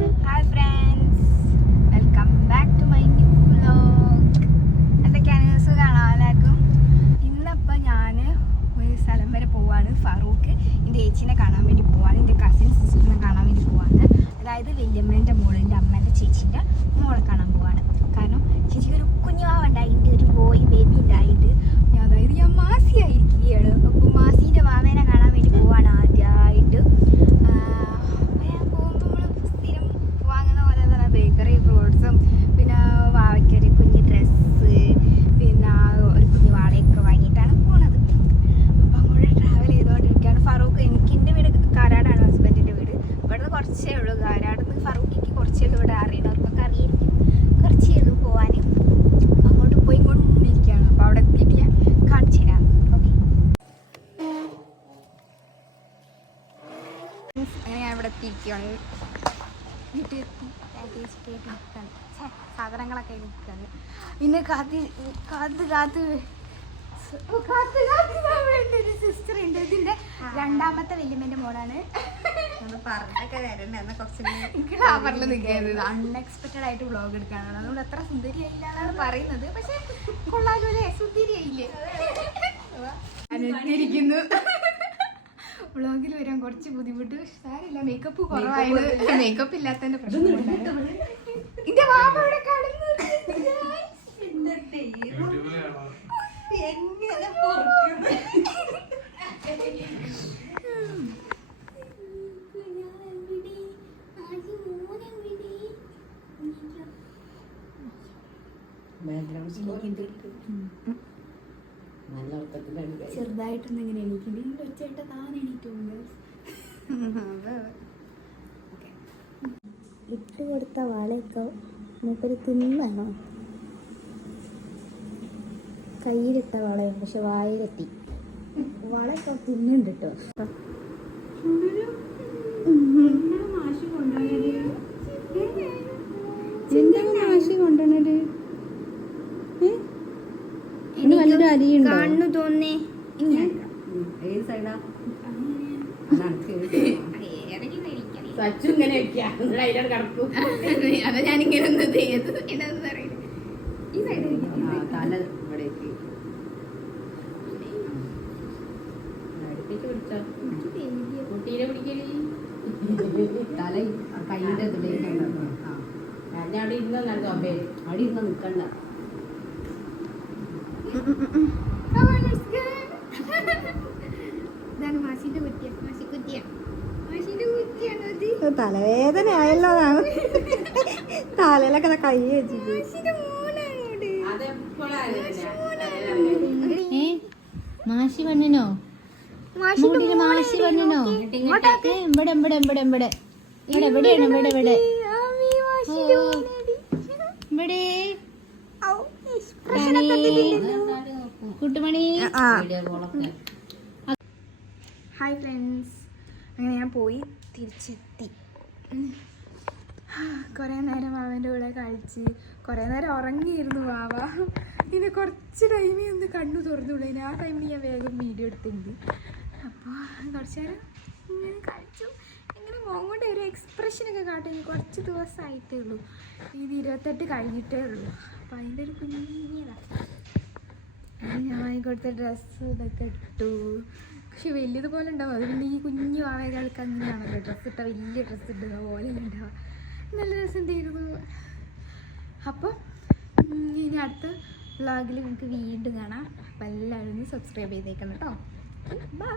Hi friends, welcome back to my new vlog. എന്തൊക്കെയാണ് സുഖമാണോ എല്ലാവർക്കും? ഇന്നിപ്പോൾ ഞാൻ ഒരു സ്ഥലം വരെ പോവാണ്. ഫറൂഖ് എൻ്റെ ചേച്ചീനെ കാണാൻ വേണ്ടി പോവാണ്, എൻ്റെ കസിൻ സിസ്റ്ററിനെ കാണാൻ വേണ്ടി പോവാണ്. അതായത് വല്യമ്മേൻ്റെ മോളിൻ്റെ അമ്മേൻ്റെ ചേച്ചീൻ്റെ മോളെ കാണാൻ പോവാണ്. കാരണം ചേച്ചിക്ക് ഒരു കുഞ്ഞുവാവ ഉണ്ടായിട്ട്, ഒരു ബോയ് ബേബി ഉണ്ടായിട്ട്, അതായത് ഞാൻ മാസിയായിരിക്കുകയാണ്. അപ്പോൾ മാസീൻ്റെ വാവേനെ കാണാൻ വേണ്ടി പോവാണ് ആദ്യമായിട്ട്. ബേക്കറി ഫ്രൂട്ട്സും പിന്നെ വാവയ്ക്കൊരു കുഞ്ഞ് ഡ്രസ്സ് പിന്നെ ഒരു കുഞ്ഞ് വാടകയൊക്കെ വാങ്ങിയിട്ടാണ് പോണത്. അപ്പം അങ്ങോട്ട് ട്രാവൽ ചെയ്തുകൊണ്ടിരിക്കുകയാണ്. ഫറൂഖ് എൻ്റെ വീട് കാരാടാണ്, ഹസ്ബൻഡിൻ്റെ വീട്. ഇവിടുന്ന് കുറച്ചേ ഉള്ളൂ, കാരാട് നിന്ന് ഫറൂഖിക്ക് കുറച്ചേ ഉള്ളൂ. ഇവിടെ അറിയുന്നവർക്കൊക്കെ അറിയായിരിക്കും, കുറച്ചേ ഉള്ളൂ പോകാൻ. അങ്ങോട്ട് പോയി കൊണ്ടിരിക്കുകയാണ്. അപ്പോൾ അവിടെ എത്തിയിട്ട് ഞാൻ കാണിച്ചു തരാം. ഓക്കെ, അങ്ങനെ ഞാൻ ഇവിടെ എത്തിയിരിക്കുകയാണ്. വീട്ടിൽ സാധനങ്ങളൊക്കെ നിൽക്കാണ്. പിന്നെ ഒരു സിസ്റ്റർ ഉണ്ട്. ഇതിന്റെ രണ്ടാമത്തെ വല്യമ്മേന്റെ മോളാണ്. ഗ്ലാമറിൽ നിൽക്കുന്നത് അൺഎക്സ്പെക്റ്റഡ് ആയിട്ട് വ്ളോഗ് എടുക്കാനാണ്. അതുകൊണ്ട് അത്ര സുന്ദരിയായില്ല എന്നാണ് പറയുന്നത്. പക്ഷെ കൊള്ളാലൂല്ലേ, സുന്ദരിയായില്ലേ? അനുകരിക്കുന്നു. വ്ളോഗിൽ വരാൻ കുറച്ച് ബുദ്ധിമുട്ട്. സാരില്ല, മേക്കപ്പ് കുറവായത്. മേക്കപ്പ് ഇല്ലാത്തതിന്റെ പ്രശ്നം. എന്റെ വാപ്പ ഇവിടെ കടന്നു. ചെറുതായിട്ടൊന്നും ഇങ്ങനെ എണീക്കുന്നുണ്ട്. ഒച്ചയായിട്ട് താൻ എണീറ്റുണ്ട്. ഇട്ട് കൊടുത്ത വളയൊക്കെ നമുക്കൊരു തിന്നാണോ? കയ്യിലിട്ട വളയും പക്ഷെ വായിലെത്തി. വളയൊക്കെ തിന്നുണ്ട് കേട്ടോ. എന്താണ് മാഷി കൊണ്ടുവന്നത്? നല്ലൊരു അരിയുണ്ടോ? കണ്ണു തോന്നേ. അതാ ഞാനിങ്ങനെ ഈ സൈഡ് കുട്ടീനെ പിടിക്കല് തല കയ്യിന്റെ ഞാൻ അവിടെ ഇരുന്ന നടന്നോമ്പേ, അവിടെ ഇരുന്ന് നിക്കണ്ട. തലവേദന ആയല്ലോ. തലയിലൊക്കെ കൈ വെച്ചിട്ട് മാഷി വണ്ണനോ? മാഷി വണ്ണനോ? ഇവിടെ ഇവിടെ ഇവിടെ ഇവിടെ ഇവിടെ ഇവിടെ എവിടെയാണ്? ഇവിടെ ഇവിടെ ഇവിടെ കുട്ടുമണി. ഹായ് ഫ്രണ്ട്സ്, അങ്ങനെ ഞാൻ പോയി തിരിച്ചെത്തി. കുറേ നേരം വാവൻ്റെ കൂടെ കളിച്ച് കുറേ നേരം ഉറങ്ങിയിരുന്നു വാവ. പിന്നെ കുറച്ച് ടൈമിൽ ഒന്ന് കണ്ണു തുറന്നുള്ളൂ. ആ ടൈമിൽ ഞാൻ വേഗം വീഡിയോ എടുത്തിട്ടുണ്ട്. അപ്പോൾ കുറച്ച് നേരം ഇങ്ങനെ കളിച്ചു. ഇങ്ങനെ മുഖം കൊണ്ട് ഒരു എക്സ്പ്രഷനൊക്കെ കാട്ടും. കുറച്ച് ദിവസമായിട്ടേ ഉള്ളൂ, ഇത് 28 കഴിഞ്ഞിട്ടേ ഉള്ളൂ. അപ്പോൾ അതിൻ്റെ ഒരു കുഞ്ഞതാണ്. ഞാൻ വാങ്ങിക്കൊടുത്ത ഡ്രസ്സ് ഇതൊക്കെ ഇട്ടു. പക്ഷെ വലിയതുപോലെ ഉണ്ടാവും. അത് പിന്നെ ഈ കുഞ്ഞു ആളുകൾക്ക് അങ്ങനെയാണല്ലോ, ഡ്രസ്സ് ഇട്ട വലിയ ഡ്രസ്സ് ഇടുക പോലെ ഉണ്ടാവുക. നല്ല രസമുണ്ടായിരുന്നു. അപ്പോൾ ഇനി അടുത്ത വ്ളോഗിൽ നമുക്ക് വീണ്ടും കാണാം. അപ്പോൾ എല്ലാവരും സബ്സ്ക്രൈബ് ചെയ്തേക്കണം കേട്ടോ. ബൈ.